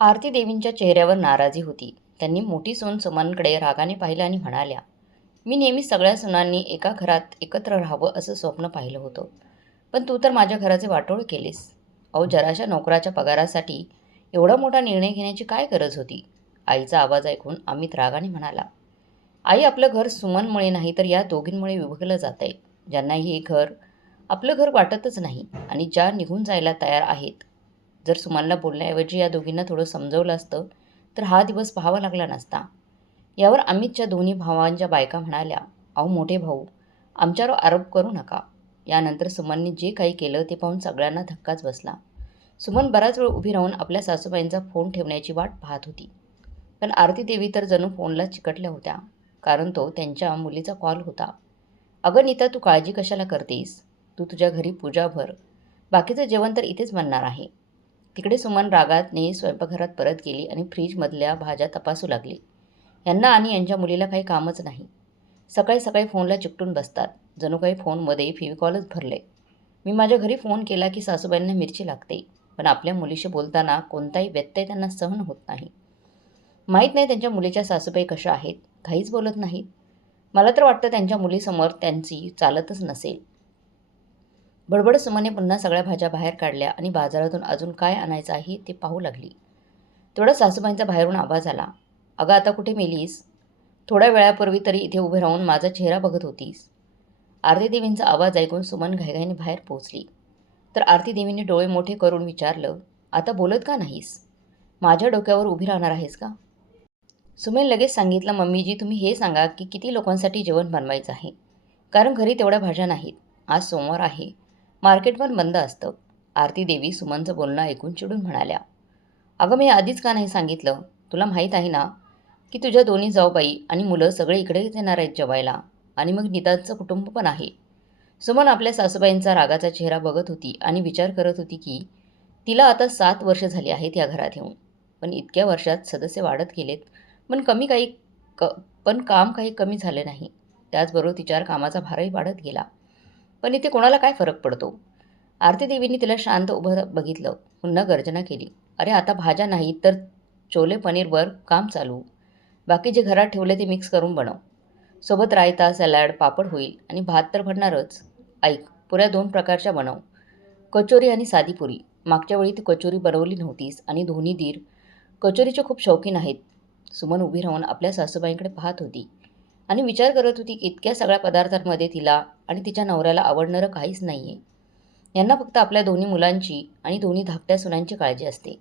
आरती देवींच्या चेहऱ्यावर नाराजी होती. त्यांनी मोठी सून सुमनकडे रागाने पाहिलं आणि म्हणाल्या मी नेहमी सगळ्या सुनांनी एका घरात एकत्र राहावं असं स्वप्न पाहिलं होतं. पण तू तर माझ्या घराचे वाटोळ केलीस. अहो जराशा नोकराच्या पगारासाठी एवढा मोठा निर्णय घेण्याची काय गरज होती? आईचा आवाज ऐकून अमित रागाने म्हणाला आई आपलं घर सुमनमुळे नाही तर या दोघींमुळे विभगलं जात आहे ज्यांना हे घर आपलं घर वाटतच नाही आणि ज्या निघून जायला तयार आहेत जर सुमनला बोलण्याऐवजी या दोघींना थोडं समजवलं असतं तर हा दिवस पाहावा लागला नसता. यावर अमितच्या दोन्ही भावांच्या बायका म्हणाल्या अहो मोठे भाऊ आमच्यावर आरोप करू नका. यानंतर सुमनने जे काही केलं ते पाहून सगळ्यांना धक्काच बसला. सुमन बराच वेळ उभी राहून आपल्या सासूबाईंचा फोन ठेवण्याची वाट पाहत होती. पण आरती देवी तर जणू फोनला चिकटल्या होत्या कारण तो त्यांच्या मुलीचा कॉल होता. अगं नीता तू काळजी कशाला करतेस? तू तुझ्या घरी पूजा भर. बाकीचं जेवण तर इथेच बनणार आहे. तिकडे सुमन रागातने स्वयंपाकघरात परत गेली आणि फ्रीजमधल्या भाज्या तपासू लागली. यांना आणि यांच्या मुलीला काही कामच नाही. सकाळी सकाळी फोनला चिकटून बसतात. जणू काही फोनमध्ये फेविकॉलच भरले. मी माझ्या घरी फोन केला की सासूबाईंना मिरची लागते पण आपल्या मुलीशी बोलताना कोणताही व्यत्यय त्यांना सहन होत नाही. माहीत नाही त्यांच्या मुलीच्या सासूबाई कशा आहेत. काहीच बोलत नाहीत. मला तर वाटतं त्यांच्या मुलीसमोर त्यांची चालतच नसेल. बडबड सुमाने पुन्हा सगळ्या भाज्या बाहेर काढल्या आणि बाजारातून अजून काय आणायचं आहे ते पाहू लागली. तेवढा सासूबाईंचा बाहेरून आवाज आला. अगं आता कुठे मेलीस? थोड्या वेळापूर्वी तरी इथे उभे राहून माझा चेहरा बघत होतीस. आरती देवींचा आवाज ऐकून सुमन घाईघाईने बाहेर पोहोचली. तर आरती देवीने डोळे मोठे करून विचारलं आता बोलत का नाहीस? माझ्या डोक्यावर उभी राहणार आहेस का? सुमेन लगेच सांगितलं मम्मीजी तुम्ही हे सांगा की किती लोकांसाठी जेवण बनवायचं आहे? कारण घरी तेवढ्या भाज्या नाहीत. आज सोमवार आहे. मार्केट पण बंद असतं. आरती देवी सुमनचं बोलणं ऐकून चिडून म्हणाल्या अगं मी आधीच का नाही सांगितलं? तुला माहीत आहे ना की तुझ्या दोन्ही जाऊबाई आणि मुलं सगळे इकडेच येणार आहेत जेवायला आणि मग नितांचं कुटुंब पण आहे. सुमन आपल्या सासूबाईंचा रागाचा चेहरा बघत होती आणि विचार करत होती की तिला आता सात वर्ष झाली आहेत या घरात येऊन. पण इतक्या वर्षात सदस्य वाढत गेलेत पण कमी काही क पण काम काही कमी झाले नाही. त्याचबरोबर तिच्यावर कामाचा भारही वाढत गेला. पण इथे कोणाला काय फरक पडतो? आरती देवींनी तिला शांत उभं बघितलं. पुन्हा गर्जना केली. अरे आता भाज्या नाहीत तर छोले पनीरवर काम चालू. बाकी जे घरात ठेवले ते मिक्स करून बनव. सोबत रायता सॅलॅड पापड होईल आणि भात तर भरणारच. ऐक पुऱ्या दोन प्रकारच्या बनव. कचोरी आणि साधी पुरी. मागच्या वेळी ती कचोरी बनवली नव्हतीस आणि दोन्ही दीर कचोरीचे खूप शौकीन आहेत. सुमन उभी राहून आपल्या सासूबाईंकडे पाहत होती आणि विचार करत होती की इतक्या सगळ्या पदार्थांमध्ये तिला आणि तिच्या नवऱ्याला आवडणारं काहीच नाही आहे यांना फक्त आपल्या दोन्ही मुलांची आणि दोन्ही धाकट्या सुनांची काळजी असते.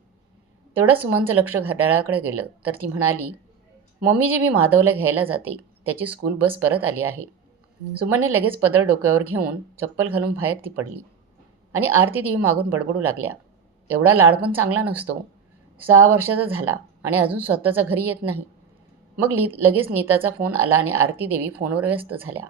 तेवढं सुमनचं लक्ष घड्याळाकडे गेलं तर ती म्हणाली मम्मी जी मी माधवला घ्यायला जाते. त्याची स्कूल बस परत आली आहे. सुमनने लगेच पदर डोक्यावर घेऊन चप्पल घालून बाहेर ती पडली आणि आरती देवी मागून बडबडू लागल्या. एवढा लाड पण चांगला नसतो. सहा वर्षाचा झाला आणि अजून स्वतःचा घरी येत नाही. मग ली लगेच नीताचा फोन आला आणि आरती देवी फोनवर व्यस्त झाल्या.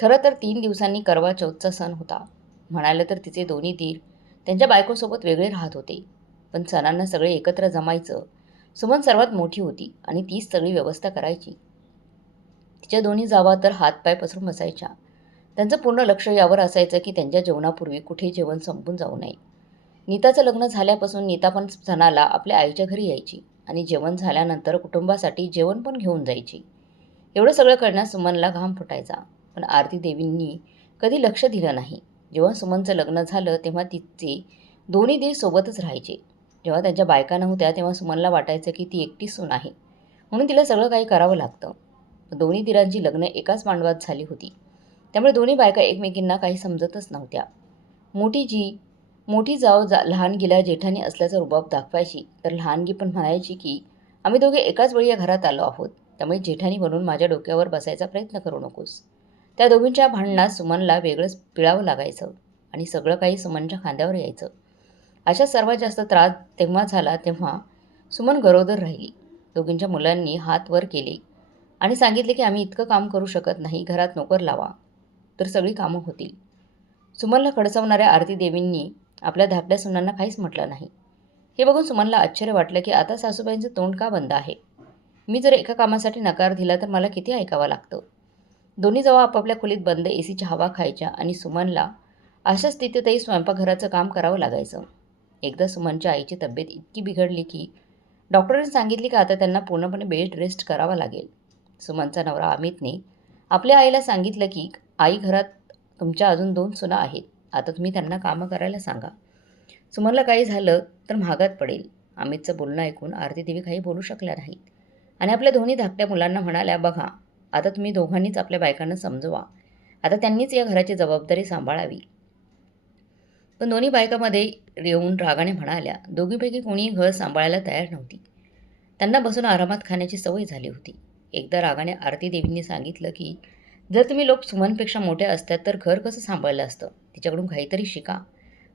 खरं तर तीन दिवसांनी करवा चौथचा सण होता. म्हणालं तर तिचे दोन्ही दीर त्यांच्या बायकोसोबत वेगळे राहत होते. पण सणांना सगळे एकत्र जमायचं सुमन सर्वात मोठी होती आणि तीच सगळी व्यवस्था करायची. तिच्या दोन्ही जावा तर हातपाय पसरून बसायच्या. त्यांचं पूर्ण लक्ष यावर असायचं की त्यांच्या जेवणापूर्वी कुठे जेवण संपून जाऊ नये. नीताचं लग्न झाल्यापासून नीता पण सणाला आपल्या आईच्या घरी यायची आणि जेवण झाल्यानंतर कुटुंबासाठी जेवण पण घेऊन जायची. एवढं सगळं करण्यास सुमनला घाम फुटायचा. पण आरती देवींनी कधी लक्ष दिलं नाही. जेव्हा सुमनचं लग्न झालं तेव्हा तिचे दोन्ही देश सोबतच राहायचे. जेव्हा त्यांच्या बायका नव्हत्या तेव्हा सुमनला वाटायचं की ती एकटी सून आहे. म्हणून तिला सगळं काही करावं लागतं. दोन्ही दिरांची लग्न एकाच मांडवात झाली होती. त्यामुळे दोन्ही बायका एकमेकींना काही समजतच नव्हत्या. मोठी जी मोठी जाव जा लहानगीला जेठानी असल्याचा रुबाब दाखवायची तर लहानगी पण म्हणायची की आम्ही दोघे एकाच वेळी या घरात आलो आहोत. त्यामुळे जेठानी म्हणून माझ्या डोक्यावर बसायचा प्रयत्न करू नकोस. त्या दोघींच्या भांडणात सुमनला वेगळंच पिळावं लागायचं आणि सगळं काही सुमनच्या खांद्यावर यायचं. अशा सर्वात जास्त त्रास तेव्हा झाला तेव्हा सुमन गरोदर राहिली. दोघींच्या मुलांनी हात वर केले आणि सांगितले की आम्ही इतकं काम करू शकत नाही घरात नोकर लावा. तर सगळी कामं होतील. सुमनला खडसवणाऱ्या आरती देवींनी आपल्या धाकट्या सुनांना काहीच म्हटलं नाही. हे बघून सुमनला आश्चर्य वाटलं की आता सासूबाईंचं तोंड का बंद आहे? मी जर एका कामासाठी नकार दिला तर मला किती ऐकावं लागतं? दोन्ही जवळ आपापल्या खोलीत बंद ए सीच्या हवा खायच्या आणि सुमनला अशा स्थितीतही स्वयंपाकघराचं काम करावं लागायचं. एकदा सुमनच्या आईची तब्येत इतकी बिघडली की डॉक्टरांनी सांगितले की आता त्यांना पूर्णपणे बेड रेस्ट करावा लागेल. सुमनचा नवरा अमितने आपल्या आईला सांगितलं की आई घरात तुमच्या अजून दोन सुना आहेत. आता तुम्ही त्यांना कामं करायला सांगा. सुमनला काही झालं तर महागात पडेल. अमितचं बोलणं ऐकून आरती देवी काही बोलू शकल्या नाहीत. आणि आपल्या दोन्ही धाकट्या मुलांना म्हणाल्या बघा आता तुम्ही दोघांनीच आपल्या बायकांना समजवा. आता त्यांनीच या घराची जबाबदारी सांभाळावी. पण दोन्ही बायकामध्ये येऊन रागाने म्हणाल्या दोघीपैकी कोणीही घर सांभाळायला तयार नव्हती. त्यांना बसून आरामात खाण्याची सवय झाली होती. एकदा रागाने आरती देवींनी सांगितलं की जर तुम्ही लोक सुमनपेक्षा मोठ्या असतात तर घर कसं सांभाळलं असतं? तिच्याकडून काहीतरी शिका.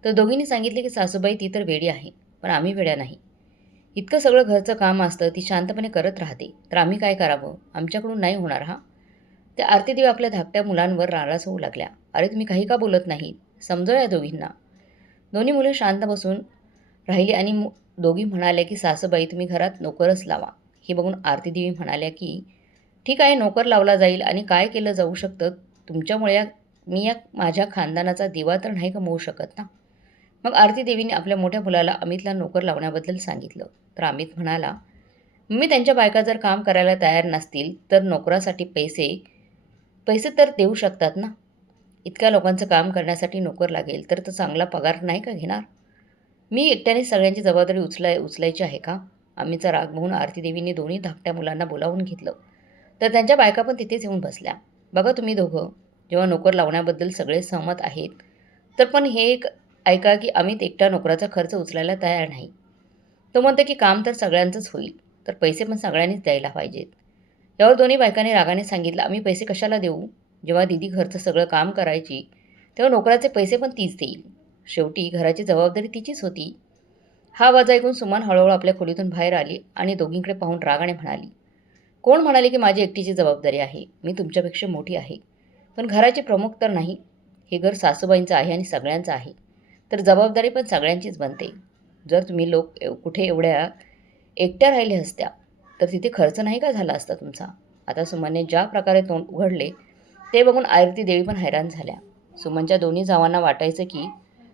तर दोघींनी सांगितले की सासूबाई ती तर वेडी आहे पण आम्ही वेड्या नाही. इतकं सगळं घरचं काम असतं ती शांतपणे करत राहते. तर आम्ही काय करावं? आमच्याकडून नाही होणार हा? ते आरती देवी आपल्या धाकट्या मुलांवर नाराज होऊ लागल्या. अरे तुम्ही काही का बोलत नाही? समजव या दोघींना? दोन्ही मुलं शांत बसून राहिली आणि मु दोघी म्हणाल्या की सासूबाई तुम्ही घरात नोकरच लावा. हे बघून आरती देवी म्हणाल्या की ठीक आहे नोकर लावला जाईल आणि काय केलं जाऊ शकतं? तुमच्यामुळे या मी या माझ्या खानदानाचा दिवा तर नाही कमवू शकत ना? मग आरती देवीने आपल्या मोठ्या मुलाला अमितला नोकर लावण्याबद्दल सांगितलं. तर अमित म्हणाला मी त्यांच्या बायका जर काम करायला तयार नसतील तर नोकरासाठी पैसे पैसे तर देऊ शकतात ना? इतक्या लोकांचं काम करण्यासाठी नोकर लागेल तर तो चांगला पगार नाही का घेणार? मी एकट्याने सगळ्यांची जबाबदारी उचलाय उचलायची आहे का? आम्हीचा राग बघून आरती देवीने दोन्ही धाकट्या मुलांना बोलावून घेतलं. तर त्यांच्या बायका पण तिथेच येऊन बसल्या. बघा तुम्ही दोघं जेव्हा नोकर लावण्याबद्दल सगळे सहमत आहेत तर पण हे एक ऐका की अमित एकटा नोकराचा खर्च उचलायला तयार नाही. तो म्हणतो की काम तर सगळ्यांचंच होईल तर पैसे पण सगळ्यांनीच द्यायला पाहिजेत. यावर दोन्ही बायकांनी रागाने सांगितलं आम्ही पैसे कशाला देऊ? जेव्हा दिदी घरचं सगळं काम करायची तेव्हा नोकराचे पैसे पण तीच देईल. शेवटी घराची जबाबदारी तिचीच होती. हा आवाज ऐकून सुमान हळूहळू आपल्या खोलीतून बाहेर आली आणि दोघींकडे पाहून रागाने म्हणाली कोण म्हणाले की माझी एकटीची जबाबदारी आहे? मी तुमच्यापेक्षा मोठी आहे. पण घराचे प्रमुख तर नाही. हे घर सासूबाईंचं आहे आणि सगळ्यांचं आहे. तर जबाबदारी पण सगळ्यांचीच बनते. जर तुम्ही लोक कुठे एवढ्या एकट्या राहिल्या असत्या तर तिथे खर्च नाही का झाला असता तुमचा? आता सुमनने ज्या प्रकारे तोंड उघडले ते बघून आरती देवी पण हैराण झाल्या. सुमनच्या दोन्ही जावांना वाटायचं की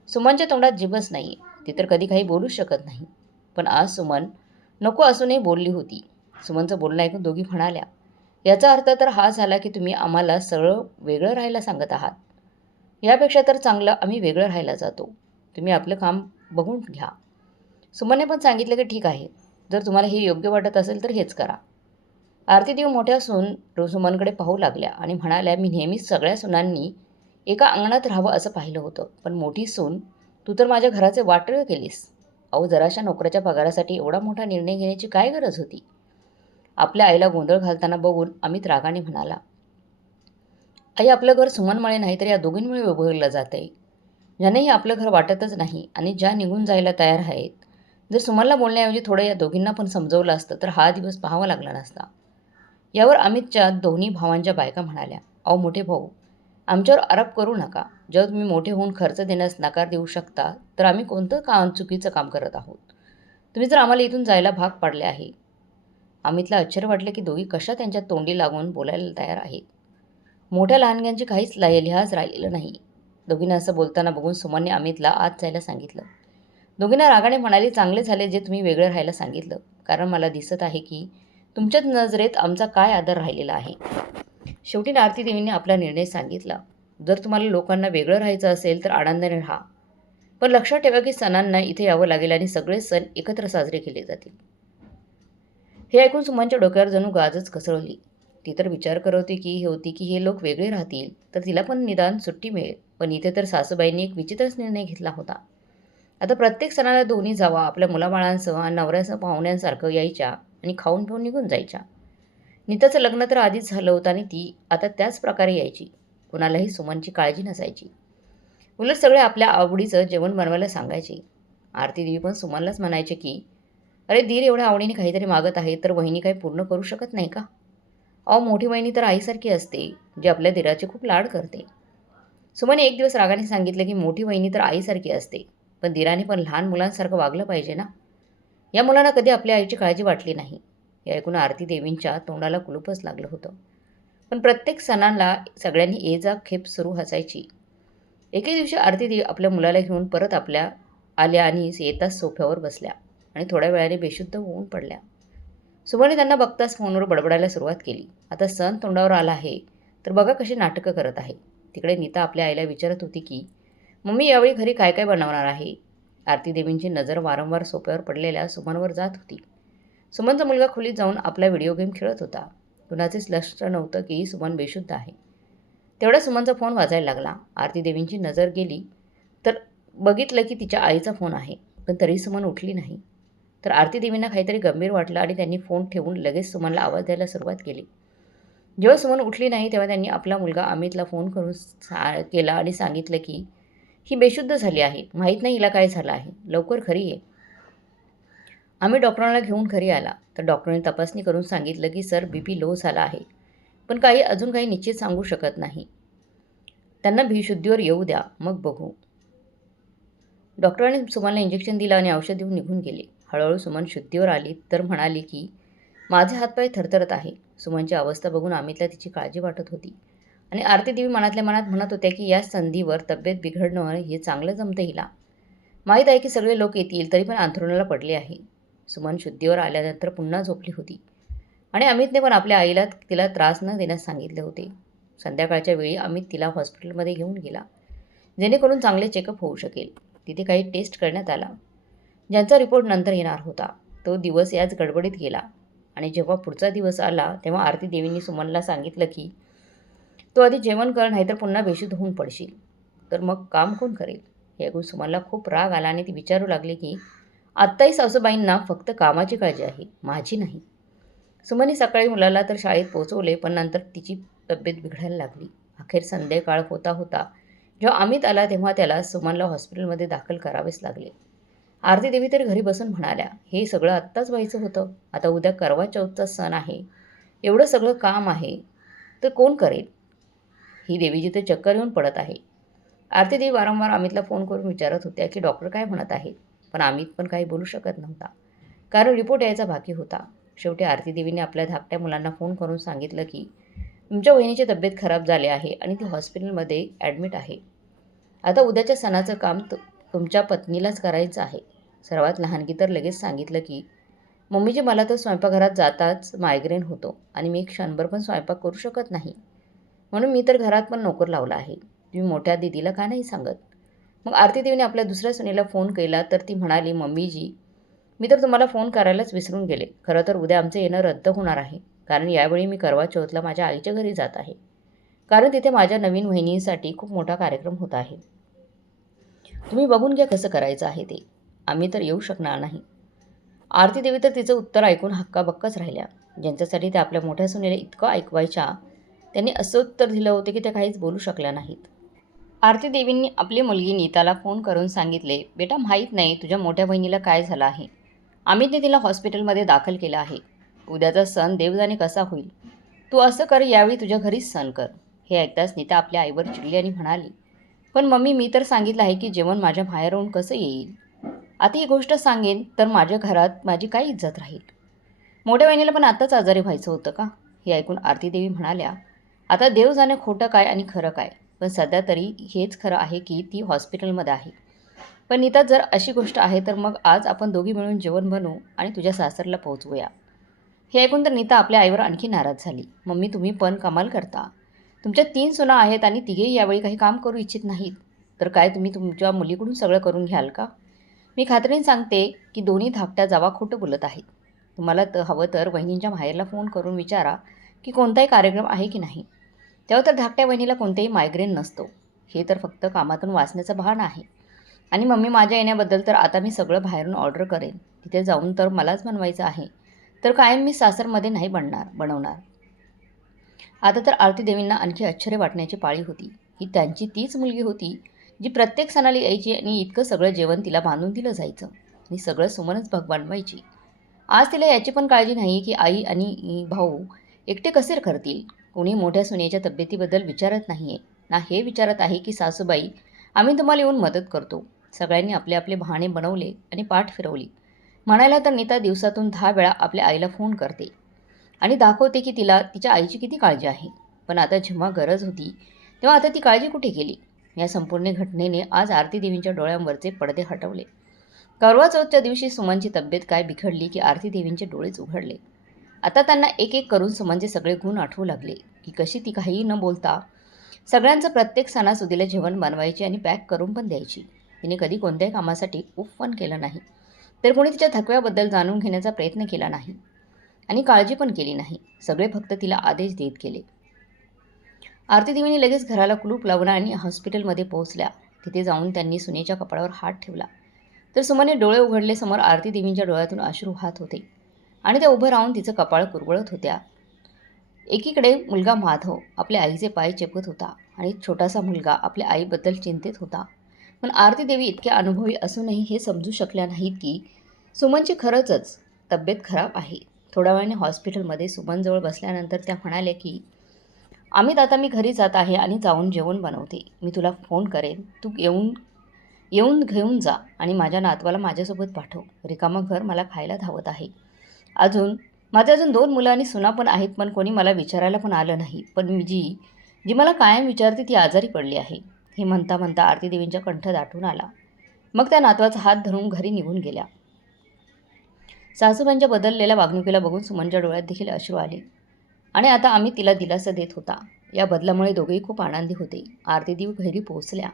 सुमनच्या तोंडात जीवच नाही ती तर कधी काही बोलूच शकत नाही. पण आज सुमन नको असूनही बोलली होती. सुमनचं बोलणं ऐकून दोघी म्हणाल्या याचा अर्थ तर हा झाला की तुम्ही आम्हाला सरळ वेगळं राहायला सांगत आहात. यापेक्षा तर चांगलं आम्ही वेगळं राहायला जातो. तुम्ही आपलं काम बघून घ्या. सुमनने पण सांगितलं की ठीक आहे. जर तुम्हाला हे योग्य वाटत असेल तर हेच करा. आरती देव मोठ्या सून सुमनकडे पाहू लागल्या आणि म्हणाल्या मी नेहमीच सगळ्या सुनांनी एका अंगणात राहावं असं पाहिलं होतं. पण मोठी सून तू तर माझ्या घराचे वाटळ केलीस. अहो जराशा नोकराच्या पगारासाठी एवढा मोठा निर्णय घेण्याची काय गरज होती? आपल्या आईला गोंधळ घालताना बघून अमित रागाने म्हणाला आई आपलं घर सुमनमुळे नाही तर या दोघींमुळे उभवलं जात आहे ज्यांनाही आपलं घर वाटतच नाही आणि ज्या निघून जायला तयार आहेत जर सुमनला बोलण्याऐवजी थोडं या दोघींना पण समजवलं असतं तर हा दिवस पाहावा लागला नसता. यावर अमितच्या दोन्ही भावांच्या बायका म्हणाल्या अहो मोठे भाऊ आमच्यावर आरोप करू नका. जेव्हा तुम्ही मोठे होऊन खर्च देण्यास नकार देऊ शकता तर आम्ही कोणतं काम चुकीचं काम करत आहोत? तुम्ही जर आम्हाला इथून जायला भाग पाडले आहे. अमितला आश्चर्य वाटले की दोघी कशा त्यांच्या तोंडी लागून बोलायला तयार आहेत. मोठ्या लहानग्यांची काहीच लिहाज राहिलेलं नाही. दोघींना असं बोलताना बघून सुमनने अमितला आत जायला सांगितलं. दोघींना रागाने म्हणाले चांगले झाले जे तुम्ही वेगळं राहायला सांगितलं. कारण मला दिसत आहे की तुमच्याच नजरेत आमचा काय आदर राहिलेला आहे. शेवटी आरती देवीने आपला निर्णय सांगितला. जर तुम्हाला लोकांना वेगळं राहायचं असेल तर आनंदाने राहा. पण लक्षात ठेवा की सणांना इथे यावं लागेल आणि सगळे सण एकत्र साजरे केले जातील. हे ऐकून सुमनच्या डोक्यावर जणू गाजच कसळली ती तर विचार करवते की हे होती की हे लोक वेगळे राहतील. तर तिला पण निदान सुट्टी मिळेल. पण इथे तर सासूबाईंनी एक विचित्रच निर्णय घेतला होता. आता प्रत्येक सणाला दोन्ही जावा आपल्या मुलाबाळांसह नवऱ्यासह पाहुण्यांसारखं यायच्या आणि खाऊन पिऊन निघून जायच्या. नीताचं लग्न तर आधीच झालं होतं आणि ती आता त्याच प्रकारे यायची. कुणालाही सुमनची काळजी नसायची. उलट सगळे आपल्या आवडीचं जेवण बनवायला सांगायचे. आरती देवी पण सुमनलाच म्हणायचे की अरे धीर एवढ्या आवडीने काहीतरी मागत आहे तर वहिनी काही पूर्ण करू शकत नाही का? अहो मोठी वहिनी तर आईसारखी असते जी आपल्या दिराची खूप लाड करते. सुमने एक दिवस रागाने सांगितलं की मोठी वहिनी तर आईसारखी असते पण दिराने पण लहान मुलांसारखं वागलं पाहिजे ना? या मुलांना कधी आपल्या आईची काळजी वाटली नाही. हे ऐकून आरती देवींच्या तोंडाला कुलूपच लागलं होतं. पण प्रत्येक सणांना सगळ्यांनी ये जा खेप सुरू हसायची. एके दिवशी आरती देवी आपल्या मुलाला घेऊन परत आपल्या आल्या आणि येताच सोफ्यावर बसल्या आणि थोड्या वेळाने बेशुद्ध होऊन पडल्या. सुमने त्यांना बघताच फोनवर बडबडायला सुरुवात केली. आता सण तोंडावर आला आहे. तर बघा कशी नाटकं करत आहे. तिकडे नीता आपल्या आईला विचारत होती की मम्मी यावेळी घरी काय काय बनवणार आहे? आरती देवींची नजर वारंवार सोप्यावर पडलेल्या सुमनवर जात होती. सुमनचा मुलगा खोलीत जाऊन आपला व्हिडिओ गेम खेळत होता. कुणाचेच लक्ष नव्हतं की सुमन बेशुद्ध आहे. तेवढा सुमनचा फोन वाजायला लागला. आरती देवींची नजर गेली. तर बघितलं की तिच्या आईचा फोन आहे. पण तरी सुमन उठली नाही. तर आरती देवींना काहीतरी गंभीर वाटलं आणि त्यांनी फोन ठेवून लगेच सुमनला आवाज द्यायला सुरुवात केली. जेव्हा सुमन उठली नाही तेव्हा त्यांनी आपला मुलगा अमितला फोन करून सा केला आणि सांगितलं की ही बेशुद्ध झाली आहे. माहीत नाही हिला काय झालं आहे. लवकर खरी आहे आम्ही डॉक्टरांना घेऊन घरी आला. तर डॉक्टरांनी तपासणी करून सांगितलं की सर बी पी लो झाला आहे. पण काही अजून काही निश्चित सांगू शकत नाही. त्यांना भीशुद्धीवर येऊ द्या. मग बघू. डॉक्टरांनी सुमनला इंजेक्शन दिलं आणि औषध देऊन निघून गेले. हळूहळू सुमन शुद्धीवर आली तर म्हणाली की माझे हातपाय थरथरत आहे. सुमनची अवस्था बघून अमितला तिची काळजी वाटत होती. आणि आरती देवी मनातल्या मनात म्हणत होत्या की या संधीवर तब्येत बिघडणं हे चांगलं जमतं हिला. माहीत आहे की सगळे लोक येतील तरी पण अंथरुणाला पडले आहे. सुमन शुद्धीवर आल्यानंतर पुन्हा झोपली होती. आणि अमितने पण आपल्या आईला तिला त्रास न देण्यास सांगितले होते. संध्याकाळच्या वेळी अमित तिला हॉस्पिटलमध्ये घेऊन गेला जेणेकरून चांगले चेकअप होऊ शकेल. तिथे काही टेस्ट करण्यात आला. ज्यांचा रिपोर्ट नंतर येणार होता. तो दिवस याच गडबडीत गेला. आणि जेव्हा पुढचा दिवस आला तेव्हा आरती देवींनी सुमनला सांगितलं की तो आधी जेवण कर नाहीतर पुन्हा बेशुद्ध होऊन पडशील. तर मग काम कोण करेल? हे ऐकून सुमनला खूप राग आला आणि ती विचारू लागली की आत्ताही सासूबाईंना फक्त कामाची काळजी आहे माझी नाही. सुमनने सकाळी मुलाला तर शाळेत पोहोचवले पण नंतर तिची तब्येत बिघडायला लागली. अखेर संध्याकाळ होता होता जेव्हा अमित आला तेव्हा त्याला सुमनला हॉस्पिटलमध्ये दाखल करावेच लागले. आरती देवी तरी घरी बसून म्हणाल्या हे सगळं आत्ताच व्हायचं होतं. आता उद्या करवा चौथचा सण आहे. एवढं सगळं काम आहे. तर कोण करेल? ही देवीजी तर चक्कर येऊन पडत आहे. आरती देवी वारंवार अमितला फोन करून विचारत होत्या की डॉक्टर काय म्हणत आहेत? पण अमित पण काही बोलू शकत नव्हता. कारण रिपोर्ट यायचा बाकी होता. शेवटी आरती देवीने आपल्या धाकट्या मुलांना फोन करून सांगितलं की तुमच्या वहिनीची तब्येत खराब झाली आहे आणि ती हॉस्पिटलमध्ये ॲडमिट आहे. आता उद्याच्या सणाचं काम तुमच्या पत्नीलाच करायचं आहे. सर्वात लहानगी तर लगेच सांगितलं की मम्मीजी मला तर स्वयंपाकघरात जाताच मायग्रेन होतो आणि मी एक क्षणभर पण स्वयंपाक करू शकत नाही. म्हणून मी तर घरात पण नोकर लावला आहे. तुम्ही मोठ्या दिदीला का नाही सांगत? मग आरती देवीने आपल्या दुसऱ्या सुनेला फोन केला तर ती म्हणाली मम्मीजी मी तर तुम्हाला फोन करायलाच विसरून गेले. खरं तर उद्या आमचं येणं रद्द होणार आहे. कारण यावेळी मी करवा चौथला माझ्या आईच्या घरी जात आहे. कारण तिथे माझ्या नवीन वहिनींसाठी खूप मोठा कार्यक्रम होत आहे. तुम्ही बघून घ्या कसं करायचं आहे ते. आम्ही तर येऊ शकणार नाही. आरती देवी तर तिचं उत्तर ऐकून हक्काबक्काच राहिल्या. ज्यांच्यासाठी त्या आपल्या मोठ्या सुनेला इतकं ऐकवायच्या त्यांनी असं उत्तर दिलं होतं की त्या काहीच बोलू शकल्या नाहीत. आरती देवींनी आपली मुलगी नीताला फोन करून सांगितले बेटा माहीत नाही तुझ्या मोठ्या बहिणीला काय झालं आहे. अमितने तिला हॉस्पिटलमध्ये दाखल केलं आहे. उद्याचा सण देवजाने कसा होईल? तू असं कर यावेळी तुझ्या घरीच सण कर. हे ऐकताच नीता आपल्या आईवर चिडली आणि म्हणाली पण मम्मी मी तर सांगितलं आहे की जेवण माझ्या बाहेरून कसं येईल? आता ही गोष्ट सांगेन तर माझ्या घरात माझी काय इज्जत राहील? मोठ्या बहिणीला पण आत्ताच आजारी व्हायचं होतं का? हे ऐकून आरती देवी म्हणाल्या आता देव जाणे खोटं काय आणि खरं काय? पण सध्या तरी हेच खरं आहे की ती हॉस्पिटलमध्ये आहे. पण नीता जर अशी गोष्ट आहे तर मग आज आपण दोघी मिळून जेवण बनवू आणि तुझ्या सासरला पोहोचवूया. हे ऐकून तर नीता आपल्या आईवर आणखी नाराज झाली. मम्मी तुम्ही पण कमाल करता. तुमच्या तीन सुना आहेत आणि तिघेही यावेळी काही काम करू इच्छित नाहीत. तर काय तुम्ही तुमच्या मुलीकडून सगळं करून घ्याल का? मी खात्रीने सांगते की दोन्ही धाकट्या जावा खोटं बोलत आहेत. तुम्हाला तर हवं तर वहिनींच्या माहेरला फोन करून विचारा की कोणताही कार्यक्रम आहे की नाही. तेव्हा तर धाकट्या बहिणीला कोणतेही मायग्रेन नसतो. हे तर फक्त कामातून वाचण्याचं भान आहे. आणि मम्मी माझ्या येण्याबद्दल तर आता मी सगळं बाहेरून ऑर्डर करेन. तिथे जाऊन तर मलाच बनवायचं आहे. तर कायम मी सासरमध्ये नाही बनणार बनवणार. आता तर आरती देवींना आणखी आश्चर्य वाटण्याची पाळी होती. ही त्यांची तीच मुलगी होती. जी प्रत्येक सणाला यायची आणि इतकं सगळं जेवण तिला बांधून दिलं जायचं. आणि सगळं सुमनच भग बनवायची आज तिला याची पण काळजी नाही की आई आणि भाऊ एकटे कसे करतील कोणी मोठ्या सुनेच्या तब्येतीबद्दल विचारत नाही आहे ना हे विचारत आहे की सासूबाई आम्ही तुम्हाला येऊन मदत करतो. सगळ्यांनी आपले आपले बहाणे बनवले आणि पाठ फिरवली. म्हणायला तर नीता दिवसातून दहा वेळा आपल्या आईला फोन करते. आणि दाखवते की तिला तिच्या आईची किती काळजी आहे. पण आता जेव्हा गरज होती तेव्हा आता ती काळजी कुठे गेली? या संपूर्ण घटनेने आज आरती देवींच्या डोळ्यांवरचे पडदे हटवले. करवा चौथच्या दिवशी सुमनची तब्येत काय बिघडली की आरती देवींचे डोळेच उघडले. आता त्यांना एक एक करून सुमनचे सगळे गुण आठवू लागले. की कशी ती काहीही न बोलता सगळ्यांचं प्रत्येक सणासुदीला जेवण बनवायची आणि पॅक करून पण द्यायची. तिने कधी कोणत्याही कामासाठी उफ पण केलं नाही. तर कोणी तिच्या थकव्याबद्दल जाणून घेण्याचा प्रयत्न केला नाही. आणि काळजी पण केली नाही. सगळे फक्त तिला आदेश देत गेले. आरती देवीने लगेच घराला कुलूप लावला आणि हॉस्पिटलमध्ये पोहोचल्या. तिथे जाऊन त्यांनी सुनेच्या कपाळावर हात ठेवला. तर सुमने डोळे उघडले समोर आरती देवींच्या डोळ्यातून अश्रू वाहत होते आणि त्या उभं राहून तिचं कपाळ कुरवळत होत्या. एकीकडे मुलगा माधव आपल्या आईचे पाय चेपत होता आणि छोटासा मुलगा आपल्या आईबद्दल चिंतित होता. पण आरती देवी इतक्या अनुभवी असूनही हे समजू शकल्या नाहीत की सुमनची खरंचच तब्येत खराब आहे. थोड्या वेळाने हॉस्पिटलमध्ये सुमनजवळ बसल्यानंतर त्या म्हणाल्या की अमित आता मी घरी जात आहे आणि जाऊन जेवण बनवते. मी तुला फोन करेन. तू येऊन येऊन घेऊन जा आणि माझ्या नातवाला माझ्यासोबत पाठव. रिकामं घर मला खायला धावत आहे. अजून माझे अजून दोन मुलं आणि सुना पण आहेत पण कोणी मला विचारायला पण आलं नाही. पण मी जी जी मला कायम विचारते ती आजारी पडली आहे. हे म्हणता म्हणता आरती देवींच्या कंठ दाटून आला. मग त्या नातवाचा हात धरून घरी निघून गेल्या. सासूबाईंच्या बदललेल्या वागणुकीला बघून सुमनच्या डोळ्यात देखील अश्रू आले. आणि आता आम्ही तिला दिलासा देत होता. या बदलामुळे दोघेही खूप आनंदी होते. आरती देव घरी पोहोचल्या.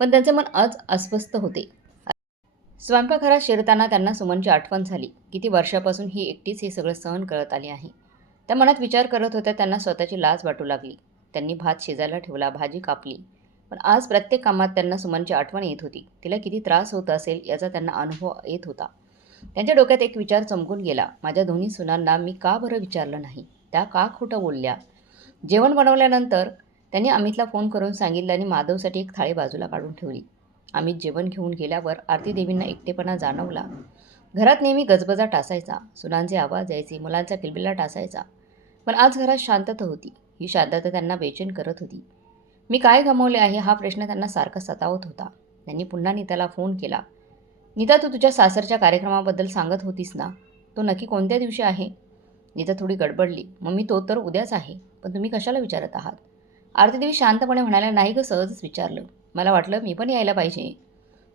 पण त्यांचे मन आज अस्वस्थ होते. स्वयंपाकघरात शिरताना त्यांना सुमनची आठवण झाली किती वर्षापासून ही एकटीच हे सगळं सहन करत आली आहे. त्या मनात विचार करत होत्या त्यांना स्वतःची लाज वाटू लागली. त्यांनी भात शिजायला ठेवला भाजी कापली. पण आज प्रत्येक कामात त्यांना सुमनची आठवण येत होती. तिला किती त्रास होत असेल याचा त्यांना अनुभव येत होता. त्यांच्या डोक्यात एक विचार चमकून गेला. माझ्या दोन्ही सुनांना मी का बरं विचारलं नाही? त्या का खोटं बोलल्या? जेवण बनवल्यानंतर त्यांनी अमितला फोन करून सांगितलं आणि माधवसाठी एक थाळी बाजूला काढून ठेवली. अमित जेवण घेऊन गेल्यावर आरती देवींना एकटेपणा जाणवला. घरात नेहमी गजबजा असायचा सुनांचे आवाज यायचे मुलांचा किलबिलाट असायचा पण आज घरात शांतता होती. ही शांतता त्यांना बेचैन करत होती. मी काय गमावले आहे हा प्रश्न त्यांना सारखा सतावत होता. त्यांनी पुन्हा नीताला फोन केला. नीता तू तुझ्या सासरच्या कार्यक्रमाबद्दल सांगत होतीस ना? तो नक्की कोणत्या दिवशी आहे? नीता थोडी गडबडली. मम्मी तो तर उद्याच आहे. पण तुम्ही कशाला विचारत आहात? आरती देवी शांतपणे म्हणाल्या नाही गं सहजच विचारलं. मला वाटलं मी पण यायला पाहिजे.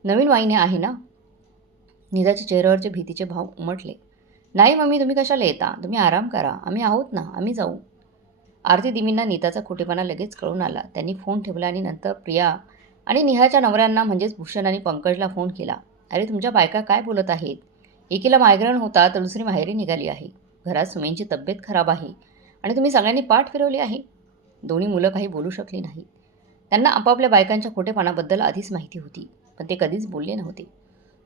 नवीन वाहिनी आहे ना? निधाच्या चेहऱ्यावरचे भीतीचे भाव उमटले. नाही मम्मी तुम्ही कशाला येता? तुम्ही आराम करा. आम्ही आहोत ना. आम्ही जाऊ. आरती देवींना नीताचा खोटेपणा लगेच कळून आला. त्यांनी फोन ठेवला आणि नंतर प्रिया आणि निहाच्या नवऱ्यांना म्हणजेच भूषण आणि पंकजला फोन केला. अरे तुमच्या बायका काय बोलत आहेत? एकीला मायग्रेन होता तर दुसरी माहेरी निघाली आहे. घरात सुमेंची तब्येत खराब आहे आणि तुम्ही सगळ्यांनी पाठ फिरवली आहे. दोन्ही मुलं काही बोलू शकली नाहीत. त्यांना आपापल्या बायकांच्या खोटेपणाबद्दल आधीच माहिती होती पण ते कधीच बोलले नव्हते.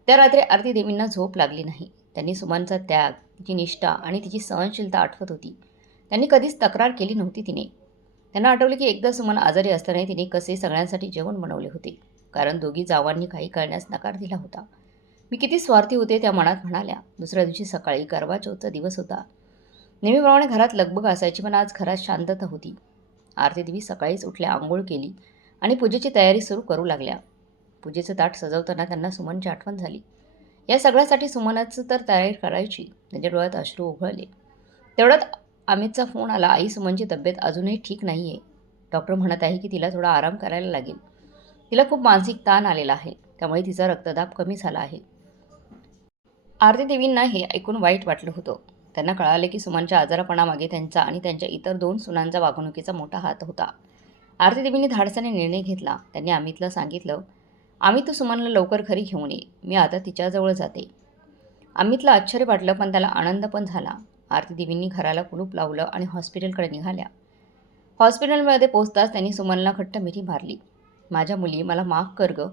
त्या रात्री आरती देवींना झोप लागली नाही. त्यांनी सुमनचा त्याग तिची निष्ठा आणि तिची सहनशीलता आठवत होती. त्यांनी कधीच तक्रार केली नव्हती तिने. त्यांना आठवले की एकदा सुमन आजारी असतानाही तिने कसे सगळ्यांसाठी जेवण बनवले होते कारण दोघी जावांनी काही करण्यास नकार दिला होता. मी किती स्वार्थी होते त्या मनात म्हणाल्या. दुसऱ्या दिवशी सकाळी करवा चौथचा दिवस होता. नेहमीप्रमाणे घरात लगबग असायची पण आज घरात शांतता होती. आरती देवी सकाळीच उठल्या आंघोळ केली आणि पूजेची तयारी सुरू करू लागल्या. पूजेचं ताट सजवताना त्यांना सुमनची आठवण झाली. या सगळ्यासाठी सुमनाचं तर तयारी करायची त्यांच्या डोळ्यात अश्रू उघळले तेवढ्यात अमितचा फोन आला आई सुमनची तब्येत अजूनही ठीक नाही आहे डॉक्टर म्हणत आहे की तिला थोडा आराम करायला लागेल. तिला खूप मानसिक ताण आलेला आहे. त्यामुळे तिचा रक्तदाब कमी झाला आहे. आरती देवींना हे ऐकून वाईट वाटलं होतं. त्यांना कळाले की सुमनच्या आजारपणामागे त्यांचा आणि त्यांच्या इतर दोन सुनांचा वागणुकीचा मोठा हात होता. आरती देवींनी धाडसाने निर्णय घेतला. त्यांनी अमितला सांगितलं अमित तू सुमनला लवकर घरी घेऊन ये. मी आता तिच्याजवळ जाते. अमितला आश्चर्य वाटलं पण त्याला आनंद पण झाला. आरती देवींनी घराला कुलूप लावलं आणि हॉस्पिटलकडे निघाल्या. हॉस्पिटलमध्ये पोचताच त्यांनी सुमनला खट्ट मिठी मारली. माझ्या मुली मला माफ कर गं.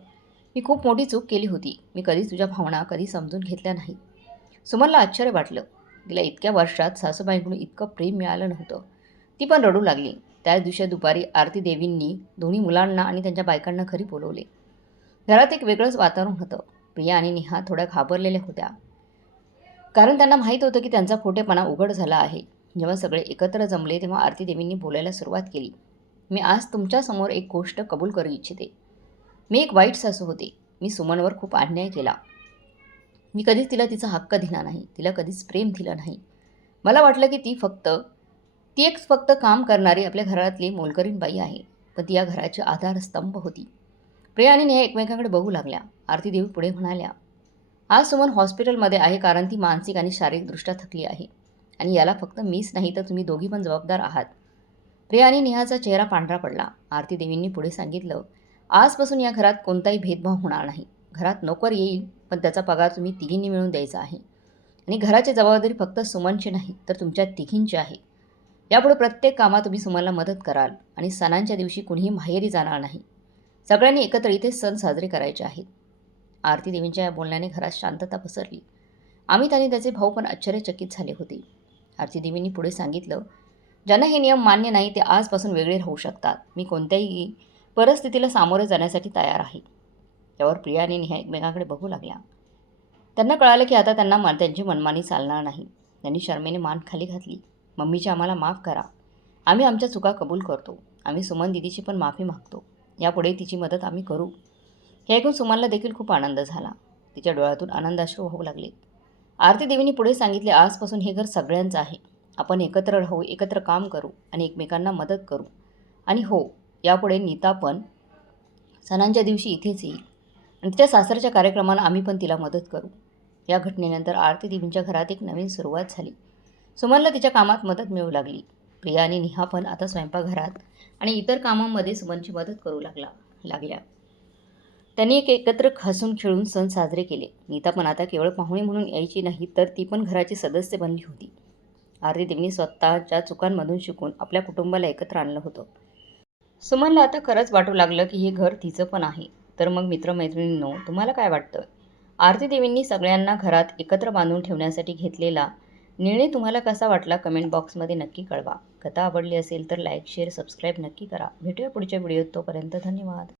मी खूप मोठी चूक केली होती. मी कधीच तुझ्या भावना कधी समजून घेतल्या नाही. सुमनला आश्चर्य वाटलं. तिला इतक्या वर्षात सासूबाईंकडून इतकं प्रेम मिळालं नव्हतं. ती पण रडू लागली. त्याच दिवशी दुपारी आरती देवींनी दोन्ही मुलांना आणि त्यांच्या बायकांना घरी बोलवले. घरात एक वेगळंच वातावरण होतं. प्रिया आणि नेहा थोड्या घाबरलेल्या होत्या. कारण त्यांना माहीत होतं की त्यांचा खोटेपणा उघड झाला आहे. जेव्हा सगळे एकत्र जमले तेव्हा आरती देवींनी बोलायला सुरुवात केली. मी आज तुमच्यासमोर एक गोष्ट कबूल करू इच्छिते. मी एक वाईट सासू होते. मी सुमनवर खूप अन्याय केला. मी कधीच तिला तिचा हक्क दिला नाही. तिला कधीच प्रेम दिलं नाही. मला वाटलं की ती फक्त ती एक फक्त काम करणारी आपल्या घरातली मोलकरीण बाई आहे. पण ती या घराची आधारस्तंभ होती. प्रिया आणि नेहा एकमेकांकडे बघू लागल्या. आरती देवी पुढे म्हणाल्या आज सुमन हॉस्पिटलमध्ये आहे कारण ती मानसिक आणि शारीरिकदृष्ट्या थकली आहे. आणि याला फक्त मीच नाही तर तुम्ही दोघी पण जबाबदार आहात. प्रिया आणि नेहाचा चेहरा पांढरा पडला. आरती देवींनी पुढे सांगितलं आजपासून या घरात कोणताही भेदभाव होणार नाही. घरात नोकर येईल पण त्याचा पगार तुम्ही तिघींनी मिळून द्यायचा आहे. आणि घराची जबाबदारी फक्त सुमनची नाही तर तुमच्या तिघींची आहे. यापुढे प्रत्येक कामात तुम्ही सुमनला मदत कराल आणि सणांच्या दिवशी कुणीही माहेरी जाणार नाही. सगळ्यांनी एकत्र इथे सण साजरे करायचे आहेत. आरती देवींच्या या बोलण्याने घरात शांतता पसरली. अमित आणि त्याचे भाऊ पण आश्चर्यचकित झाले होते. आरती देवींनी पुढे सांगितलं ज्यांना हे नियम मान्य नाही ते आजपासून वेगळे राहू शकतात. मी कोणत्याही परिस्थितीला सामोरे जाण्यासाठी तयार आहे. यावर प्रिया आणि नेहा एकमेकांकडे बघू लागल्या. त्यांना कळालं की आता त्यांना मा त्यांची मनमानी चालणार नाही. त्यांनी शर्मेने मान खाली घातली. मम्मीची आम्हाला माफ करा. आम्ही आमच्या चुका कबूल करतो. आम्ही सुमन दिदीची पण माफी मागतो. यापुढे तिची मदत आम्ही करू. हे ऐकून सुमनला देखील खूप आनंद झाला. तिच्या डोळ्यातून आनंदाश्रू वाहू लागले. आरती देवीने पुढे सांगितले आजपासून हे घर सगळ्यांचं आहे. आपण एकत्र राहू एकत्र काम करू आणि एकमेकांना मदत करू. आणि हो यापुढे नीता पण सणांच्या दिवशी इथेच येईल. आणि तिच्या सासरच्या कार्यक्रमाला आम्ही पण तिला मदत करू. या घटनेनंतर आरती देवींच्या घरात एक नवीन सुरुवात झाली. सुमनला तिच्या कामात मदत मिळू लागली. प्रिया आणि नेहा पण आता स्वयंपाकघरात आणि इतर कामांमध्ये सुमनची मदत करू लागला लागल्या. त्यांनी एक एकत्र हसून खेळून सण साजरे केले. नीता पण आता केवळ पाहुणे म्हणून यायची नाही तर ती पण घराची सदस्य बनली होती. आरती देवींनी स्वतःच्या चुकांमधून शिकून आपल्या कुटुंबाला एकत्र आणलं होतं. सुमनला आता खरंच वाटू लागलं की हे घर तिचं पण आहे. तर मग मित्रमैत्रिणींनो तुम्हाला काय वाटतं? आरती देवींनी सगळ्यांना घरात एकत्र बांधून ठेवण्यासाठी घेतलेला निर्णय तुम्हाला कसा वाटला? कमेंट बॉक्समध्ये नक्की कळवा. कथा आवडली असेल तर लाईक शेअर सबस्क्राईब नक्की करा. भेटूया पुढच्या व्हिडिओत. तोपर्यंत धन्यवाद.